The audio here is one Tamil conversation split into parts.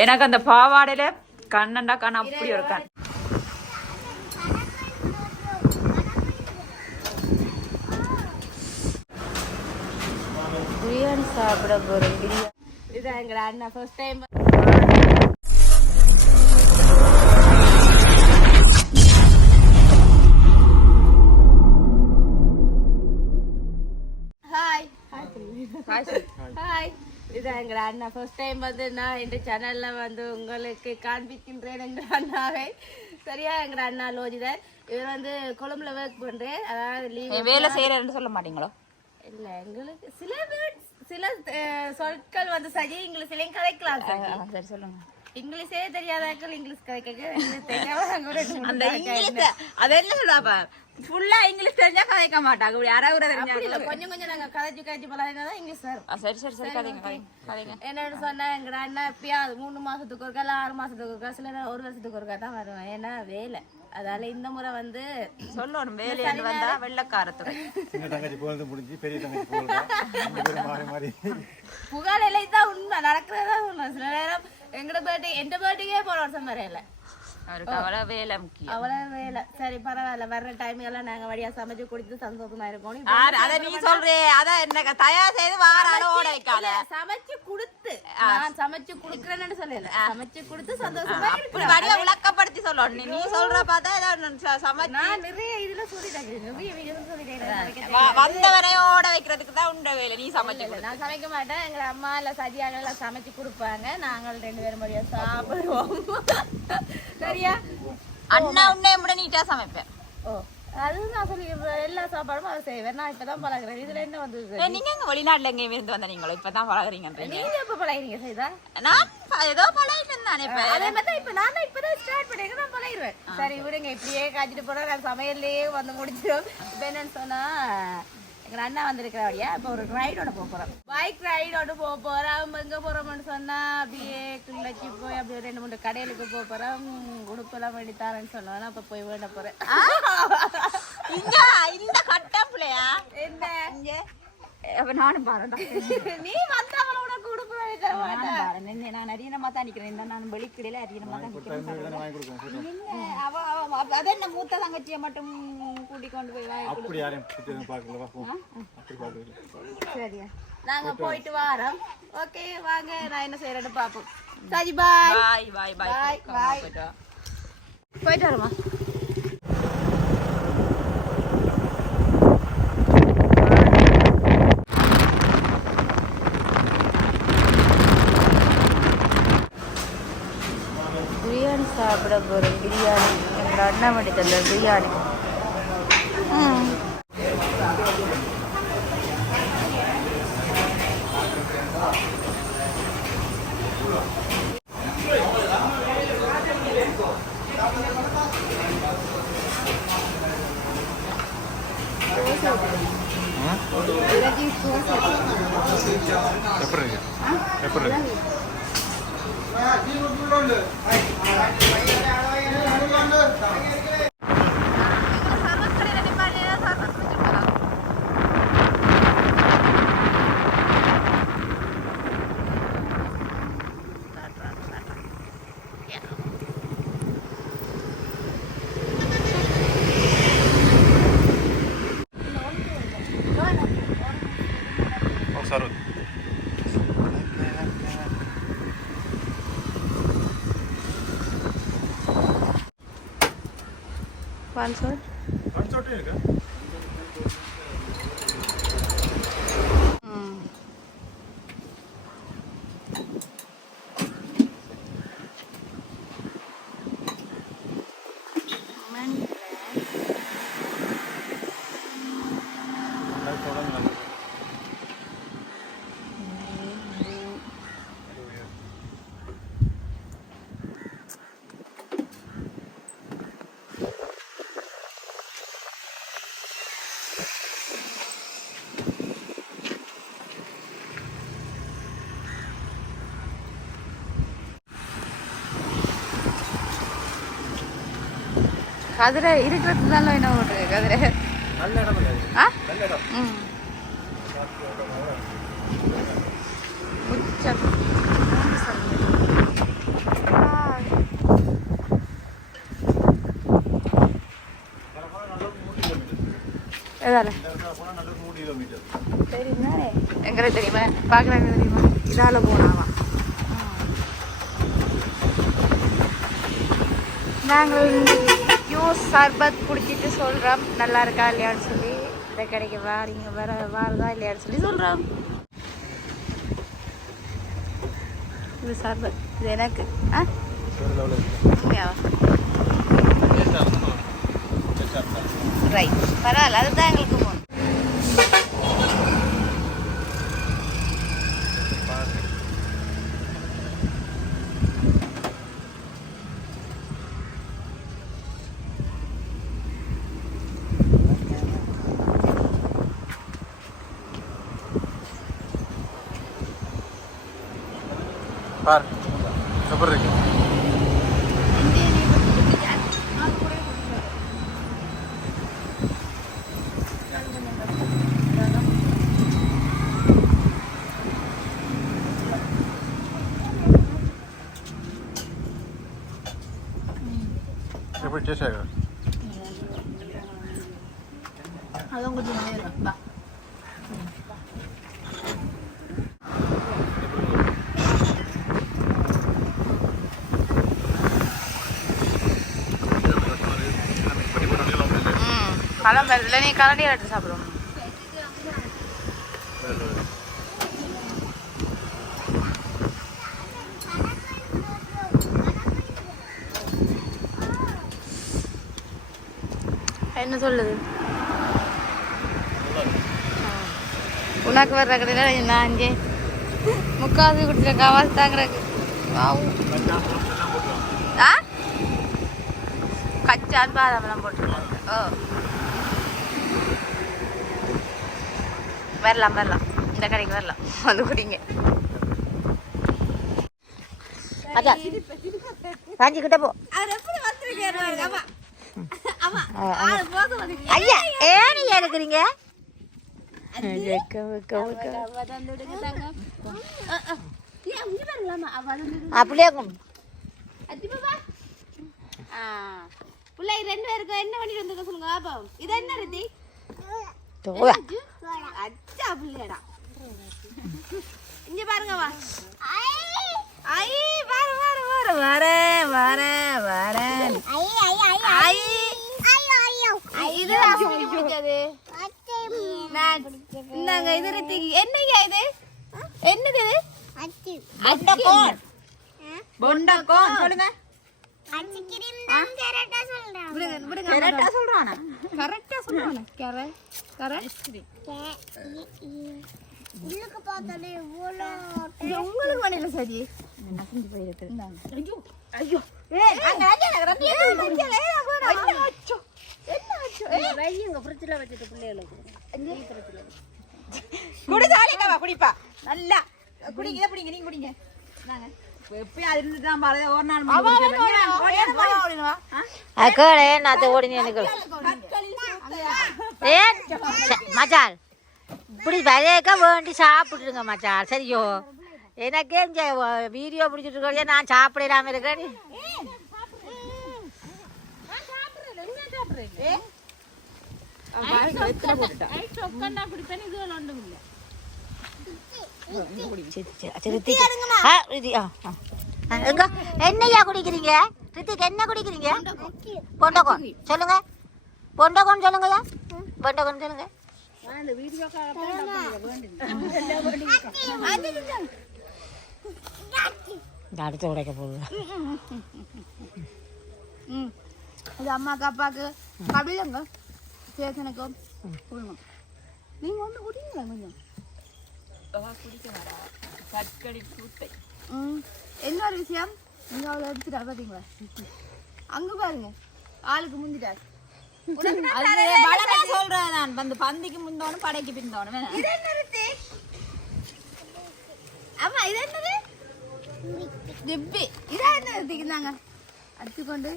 எனக்கு அந்த பாவாடையில கண்ணண்டா கண்ண அப்படி ஒரு கண். பிரியாணி சாப்பிட போறேன் பிரியாணி இதான் எங்க அண்ணா ஃபர்ஸ்ட் டைம் ஹாய் ஹாய் இதான் எங்க அண்ணா ஃபர்ஸ்ட் டைம் வந்து நான் இந்த சேனல்ல வந்து உங்களுக்கு காண்பிக்கின்றேன் எங்க அண்ணாவை. சரியா எங்க அண்ணா லோஜிதர் இவர் வந்து கொழும்புல ஒர்க் பண்றேன் அதாவது லீவ் வேலை செய்யறேன்னு சொல்ல மாட்டீங்களோ? இல்ல எங்களுக்கு சில words, சில சொற்கள் வந்து சரி இங்கிலீஷ்லயும் கதைக்கலாம் ஆ, சரி. சொல்லுங்க. இங்கிலீஷே தெரியாதாக்கள் இங்கிலீஷ் மூணு அந்த இங்கிலீஷ் அது என்ன சொல்றாப்ப ஃபுல்லா இங்கிலீஷ் தெரிஞ்சா கதைக்க மாட்டாங்க. இப்படி யாராவது தெரிஞ்சா கொஞ்சம் கொஞ்சம் நாங்க கதைச்சு கதைச்சு பழகினாதான் இங்கிலீஷ் ஆ, சரி சரி சரி கதைங்க கதைங்க என்னன்னு சொன்னா எங்க அண்ணா எப்பயாவது மூணு மாசத்துக்கு ஒருக்கா இல்ல ஆறு மாசத்துக்கு ஒருக்கா சில நேரம் ஒரு வருஷத்துக்கு ஒருக்கா தான் வருவேன். ஏன்னா வேலை. அதால இந்த முறை வந்து சொல்லணும் வேலையாண்டு வந்தா வெள்ளக்காரத்துறை சின்ன தங்கச்சி போகிறது முடிஞ்சு பெரிய தங்கச்சி போகிறதா மாறி மாறி. புகார் இல்லை தான் உண்மை நடக்கிறதா உண்மை. சில நேரம் எங்கட பேர்ட்டி எந்த பேர்ட்டிக்கே போன வருஷம் வரையில. அவ்வளவு வேலை சரி பரவாயில்ல. வர்ற டைம் எல்லாம் நாங்க வழியா சமைச்சு குடிச்சு சந்தோஷமா இருக்கணும் ஆறு, அத நீ சொல்றே. அத என்ன தயார் செய்து வாரால சமைச்சு கொடுத்து. நான் சமைச்சு குடுக்கறேன்னு சொல்லல. சமைச்சு கொடுத்து சந்தோஷமா இருக்கிறேன். வடிவ விளக்கப்படுத்தி சொல்லணும். நீ- சொல்ற பார்த்தா ஏதாவது சமைச்சு நான் நிறைய இதுல சொல்லிட்டேன். நிறைய வீடியோல சொல்லிட்டேன். நான் சமைக்க வ- வந்தவனை ஓட வைக்கிறதுக்கு தான் உண்ட வேலை. நீ சமைச்சு நான் சமைக்க மாட்டேன். எங்க அம்மா இல்ல சதியாக எல்லாம் சமைச்சு கொடுப்பாங்க. நாங்கள் ரெண்டு பேரும் வழியா சாப்பிடுவோம். சரியா? அண்ணா உன்னை விட நீட்டா சமைப்பேன். ஓ. அது நான் சொல்லி எல்லா சாப்பாடும் அதை செய்வேன் நான் இப்பதான் பழகுறேன். இதுல என்ன வந்தது? ஏ, நீங்க எங்க வெளிநாட்டுல எங்க இருந்து வந்த நீங்களோ? இப்பதான் நீங்க எப்ப பழகிறீங்க செய்தா நான் ஏதோ பழகிட்டு இருந்தானே இப்ப அதே மாதிரி தான் இப்ப நான் தான் இப்பதான் ஸ்டார்ட் பண்ணிருக்கேன் நான் பழகிடுவேன். சரி விடுங்க இப்படியே காய்ச்சிட்டு போனா நான் சமையல்லையே வந்து முடிச்சிடும் இப்ப என்னன்னு சொன்னா எங்க அண்ணா வந்திருக்கிறபடியா இப்ப ஒரு ரைடோட போக போறோம். பைக் ரைடோட போக அவங்க எங்க போறோம்னு சொன்னா அப்படியே கிள்ளச்சி போய் அப்படியே ரெண்டு மூணு கடைகளுக்கு போக போறோம். உடுப்பெல்லாம் வேண்டி தரேன்னு சொன்னோம் அப்ப போய் வேண்ட போறேன். இங்க இந்த கட்டம் பிள்ளையா? என்ன? இங்க? அப்ப நானும் பாருடா. நீ வந்தவள நான் அரியணமா தான் நிக்கிறேன். இந்த நான் வெளிக்கடையில அரியணமா தான் நிக்கிறேன் என்ன அவ அவ அவ- அது என்ன மூத்த தங்கச்சியை மட்டும் கூட்டி கொண்டு போய் வாங்கி. அப்படி யாரையும் சரியா. நாங்க போயிட்டு வாரோம். ஓகே வாங்க நான் என்ன செய்யறேன்னு பாப்போம் சரி பாய் பாய் பாய் பாய் வா. போயிட்டு வரோமா பிரியாணி சாப்பிட போறேன் பிரியாணி எங்க அண்ணன் பண்ணி தந்த பிரியாணி எப்படி இருக்கு पाँच सौ கதிரை இருக்கிறது தான் என்ன பண்ணுறது கதிரை? ஆ? ம். முச்சம் எங்கே தெரியுமா? பார்க்குறாங்க தெரியுமா? இதால போனாவா? நாங்கள் சர்பத் குடிச்சிட்டு சொல்கிறோம் நல்லா இருக்கா இல்லையான்னு சொல்லி. இந்த கடைக்கு வாரீங்க வர வாரதா இல்லையான்னு சொல்லி சொல்கிறோம் இது சர்பத் இது எனக்கு. ஆ? ரைட் பரவாயில்ல அதுதான் எங்களுக்கு போகணும் பார் எப்படி இருக்கு எப்படி டேஸ்ட் ஆகும் அதுவும் கொஞ்சம் நேரம் வா ம் பழம் வருதுல நீ கரண்டி எடுத்து சாப்பிடுவோம். என்ன சொல்லுது? உனக்கு வர்ற கடையில் நான் இங்கே முக்காவது குடிச்ச காவாசி தாங்கிறக்கு. ஆ? கச்சான் பாதாமெல்லாம் போட்டுருக்காங்க. ஓ. வரலாம் வரலாம். இந்த கடைக்கு வரலாம். வந்து குடிங்க. அச்சா காஞ்சி கிட்ட போ. ஐயா ஏன் எடுக்கிறீங்க. அப்படியே. பிள்ளை ரெண்டு என்ன பண்ணிட்டு வந்திருக்க சொல்லுங்க பாப்போம். இது என்ன ரித்தி? தோவா. அச்சா பிள்ளைடா இங்க பாருங்க வா ஐ பாரு பாரு பாரு வரேன் வரேன் வரேன் ஐ இது பிடிச்சது இந்தாங்க இது ரித்திக்கு என்னய்யா இது என்னது இது பொண்டக்கோன். பொண்டக்கோன் சொல்லுங்க கரெக்டா சொல்றானா? கரெக்டா சொல்றானே? கரெ கரெ. இது உங்களுக்கு வண்டியில சரி ஐயோ. ஐயோ. ஏய் அங்க அங்க போடா. என்ன ஆச்சோ என்ன ஆச்சோ ஏய். வையுங்க ஃப்ரிட்ஜ்ல வச்சிட்டு பிள்ளைகளுக்கு குடி. சாலிக்கவா குடிப்பா. நல்லா. குடிங்க இதை குடிங்க நீங்க குடிங்க நாங்க அக்கடே நான் மச்சான் இப்படி வரையக்க வேண்டி சாப்பிட்டுருங்க மச்சான் சரியோ எனக்கே இந்த வீடியோ பிடிச்சிட்டு இருக்கே நான் சாப்பிடாம இருக்கேன் எங்க என்னையா குடிக்கிறீங்க? ரித்திக் என்ன குடிக்கிறீங்க? பொண்டகோன் சொல்லுங்க. பொண்டகோன் சொல்லுங்கய்யா. பொண்டகோன் சொல்லுங்க. இந்த அடுத்து உடைக்க போகுது. இது அம்மாக்கு அப்பாக்கு கபிலங்க சேசனுக்கும் கொடுங்க நீங்க வந்து குடிங்களா கொஞ்சம்? இன்னொரு விஷயம் நீங்க அவளை எடுத்துட்டா பாத்தீங்களா அங்க பாருங்க ஆளுக்கு முந்திட்டார் சொல்றேன் நான் வந்து பந்திக்கு முந்தோணும் படைக்கு பிந்தோணும் இது என்ன ரித்தி? அம்மா இது என்னது திப்பி இதான் என்ன ரித்திக்குந்தாங்க அடிச்சுக்கொண்டு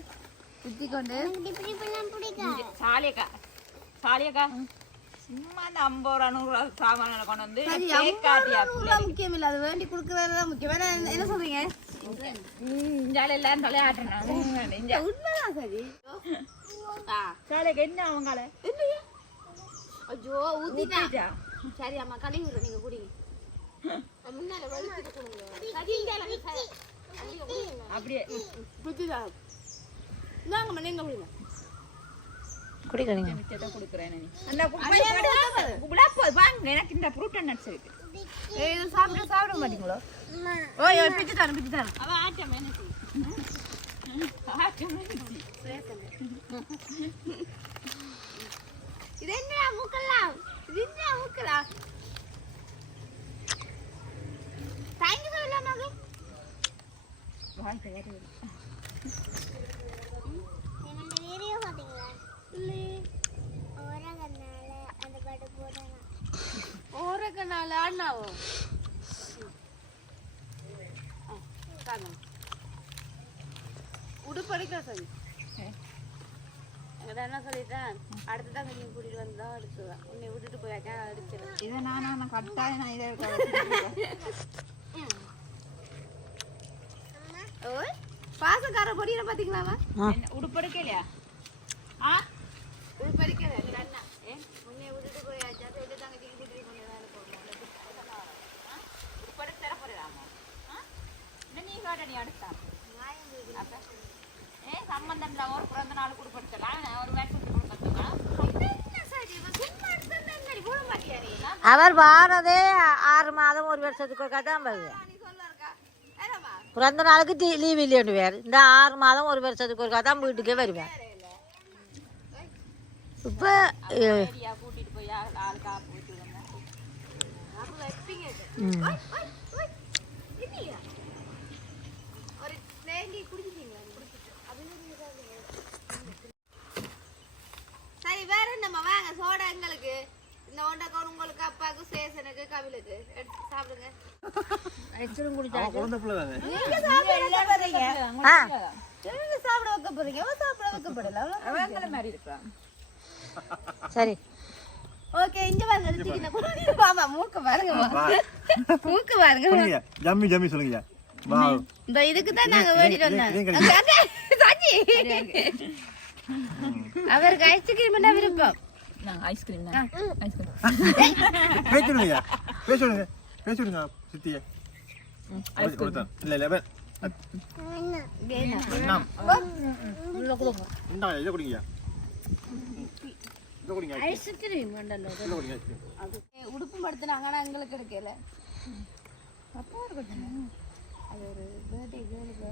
குத்திக்கொண்டு சாலியக்கா சாலியக்கா சும்மா அந்த ஐம்பது ரூபா நூறு ரூபா சாமான்களை கொண்டு வந்து அம்மா முக்கியம் இல்ல அது வேண்டி கொடுக்கறது தான் முக்கியம். வேற என்ன சொல்றீங்க? இஞ்சால எல்லாரும் தலையாட்டுறேன் இஞ்சா உண்மைதான் சரி. என்ன அவங்கள என்னையா? ஐயோ ஊத்திட்டா. சரி அம்மா கழுவி விடுறேன் நீங்க குடிங்க. முன்னால வலிக்கிட்டு கொடுங்க. அப்படியே. புரியுதா இந்தாங்கம்மா நீங்க குடிங்க. குடிக்கிறீங்க மிச்சத்தை கொடுக்குறேன் நீ அந்த குப்பையா போய் வாங்க எனக்கு இந்த ஃப்ரூட் அண்ட் நட்ஸ் இருக்கு ஏய் இது சாப்பிட சாப்பிட மாட்டீங்களோ ஓ பிச்சு தரேன் பிச்சு தரேன் அவ ஆட்டம் என்ன ஆட்டம் இது என்ன மூக்கலாம் இது என்ன மூக்கலாம் தேங்க்யூ சொல்லலாம் மகே வாழ்க்கை வேறு வீடியோ பாத்தீங்களா ஓரகனால அந்த பாட்டு போடுறாங்க ஓரக்க நாள் ஆடினாவோ உடுப்படிக்கிற சொல்லி எங்கிட்ட என்ன சொல்லிட்டேன் அடுத்து தான் நீ கூட்டிட்டு வந்து தான் எடுத்துவேன் உன்னை விட்டுட்டு போயாக்கா அடிச்சிடும் இதை நான் நான் கட்டாயம் நான் இதை ஓய் பாசக்கார பொடியில பாத்தீங்களாமா உடுப்படுக்க இல்லையா ஆ அண்ணா ஏ உன்னை விட்டுட்டு போயாச்சா சொல்லி தங்கச்சிக்கு கூட்டிட்டு கொண்டு தான் உடுப்படு தர போறாமா என்ன நீ காட்ட நீ அடுத்தா? அப்ப? ஏ சம்பந்தம் இல்ல ஒரு பிறந்த நாள் கொடுப்படுத்தலாம் ஒரு வேக்சின் கொடுப்படுத்தலாம் அவர் வாரதே ஆறு மாதம் ஒரு வருஷத்துக்கு ஒருக்கா தான் வருது. பிறந்த நாளுக்கு டி லீவ் இல்லைன்னு வேறு. இந்த ஆறு மாதம் ஒரு வருஷத்துக்கு ஒருக்கா தான் வீட்டுக்கே வருவேன். இப்போ போய் காப்பு என்னம்மா வாங்க சோடா எங்களுக்கு. இந்த ஒண்டக்கோன் உங்களுக்கு அப்பாவுக்கு சேசனுக்கு கவிலுக்கு எடுத்து சாப்பிடுங்க. சாப்பிட வைக்க போறீங்க. சாப்பிட வைக்கப்படல அவங்கள மாதிரி இருக்கிறான் சரி. ஓகே இங்க ஆமா மூக்கு பாருங்க. மூக்கு. பாருங்க ஜம்மி ஜம்மி சொல்லுங்க வா. இந்த இதுக்கு தான் நாங்க வேண்டிட்டு வந்தோம். அவருக்கு ஐஸ்கிரீம் தான் விருப்பம். நாங்கள் ஐஸ்கிரீம் தான். Ice cream. பேச்சுடுங்க பேச்சுடுங்க பேச்சுடுங்க சித்திய. கொடுத்தேன். இல்ல இல்ல ஐஸ்கிரீம் ஐஸ்கிரீம் உடுப்பு படுத்துனாங்க ஆனா எங்களுக்கு எடுக்கல. அப்போ இருக்கட்டும். அது ஒரு பர்த்டே கேர்ளுக்கு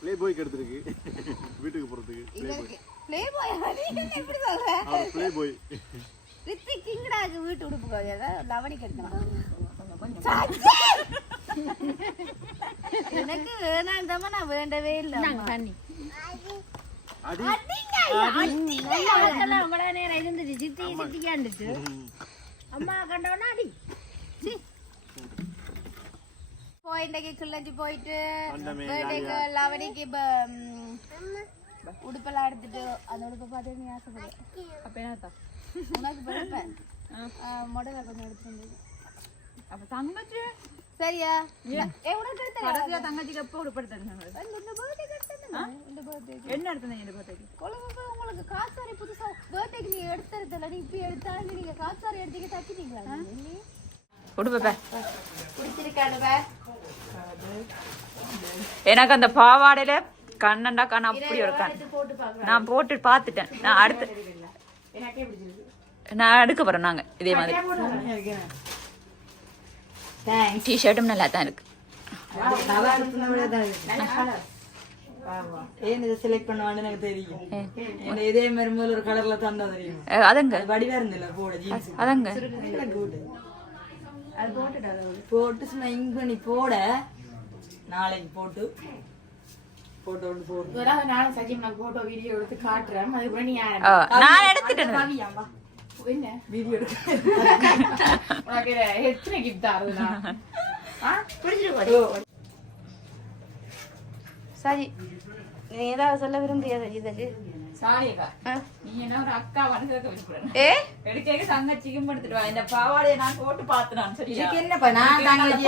ப்ளே பாய்க்கு எடுத்துருக்கு. வீட்டுக்கு போறதுக்கு. ப்ளே பாய் இவருக்கு ப்ளே பாய் எப்படி சொல்ற? அவர் ப்ளே பாய் ரித்திக் கிங்கடாக்கு வீட்டு உடுப்பு கோவியா லவணிக்கு எடுக்கலாம் எனக்கு வேணாம் நான் வேண்டவே இல்லை தண்ணி. அடி. அவ்வளோ நேரம் இருந்துச்சு. சித்தி சித்திக்காண்டுச்சு அம்மா கண்டவனா அடி. போய் இன்னைக்கு கிள்ளஞ்சி போயிட்டு இப்போ உடுப்பெல்லாம் எடுத்துட்டு அந்த உடுப்பை பார்த்து நீ ஆசைப்படு. அப்போ என்ன உனக்கு படிப்பேன் முடலை கொஞ்சம் எடுத்து வந்தது அப்போ தங்கச்சி? சரியா? ஏ உனக்கு எடுத்த கடைசியாக தங்கச்சிக்கு எப்போ உடுப்படுத்தாங்க என்ன எடுத்தீங்க இந்த பர்த்டேக்கு உங்களுக்கு காசாரி புதுசா பர்த்டேக்கு நீ எடுத்துறதுல நீ இப்ப எடுத்தாலும் நீங்க காசாரி எடுத்துக்க தச்சிட்டீங்களா நீ? உடுப்பப்ப பிடிச்சிருக்காடு பே. எனக்கு அந்த பாவாடையில கண்ணண்டா கண்ண அப்படி ஒரு கண். நான் போட்டு பார்த்துட்டேன். நான் அடுத்து நான் எடுக்க போறேன் நாங்க. இதே மாதிரி. டிஷர்ட்டும் நல்லா தான் இருக்கு. ஏன் இதை செலக்ட் பண்ணுவான்னு எனக்கு தெரியும். என்ன இதே மாதிரி முதல்ல ஒரு கலர்ல தந்தா தெரியும்? அஹ் அதங்க. அது வடிவா இருந்தில்ல போட ஜீன்ஸ் அதங்க போட்டு சும்மா இங்க் பண்ணி போட. நாளைக்கு போட்டு. போட்டோ ஒன்று போடு. நானும் சஜி நான் போட்டோ வீடியோ எடுத்து காட்டுறேன். அதுக்கப்புறம் நீ நான் எடுத்துட்டேன். என்ன? வீடியோ எடுக்க. உனக்கு எத்தனை கிஃப்ட் ஆகுதுண்ணா பிடிச்சிருக்கு சரி. நீ ஏதாவது சொல்ல விரும்புறியா சஜி என்னப்பா நான் தங்கச்சி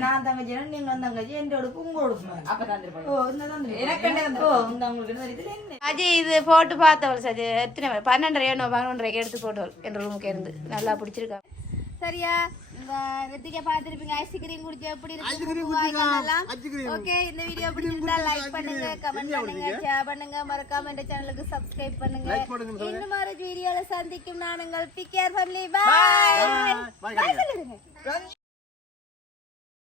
நான் தங்கச்சி உங்களுக்கு அஜி இது போட்டு பார்த்தவள் சஜி எத்தனை பன்னெண்டரை என்ன பதினொன்றரைக்கு எடுத்து போட்டவள் என் ரூமுக்கு இருந்து நல்லா பிடிச்சிருக்கா சரியா வெத்திக்க பார்த்துருப்பீங்க ஐஸ்கிரீம் குடிச்சு எப்படி இருக்கு ஓகே இந்த வீடியோ பிடிச்சிருந்தா லைக் பண்ணுங்க கமெண்ட் பண்ணுங்க ஷேர் பண்ணுங்க மறக்காம இந்த சேனலுக்கு சப்ஸ்கிரைப் பண்ணுங்க. இன்னும் ஒரு வீடியோல சந்திக்கும் நான் உங்கள் பிகேஆர் ஃபேமிலி பாய் பாய் சொல்லிடுங்க.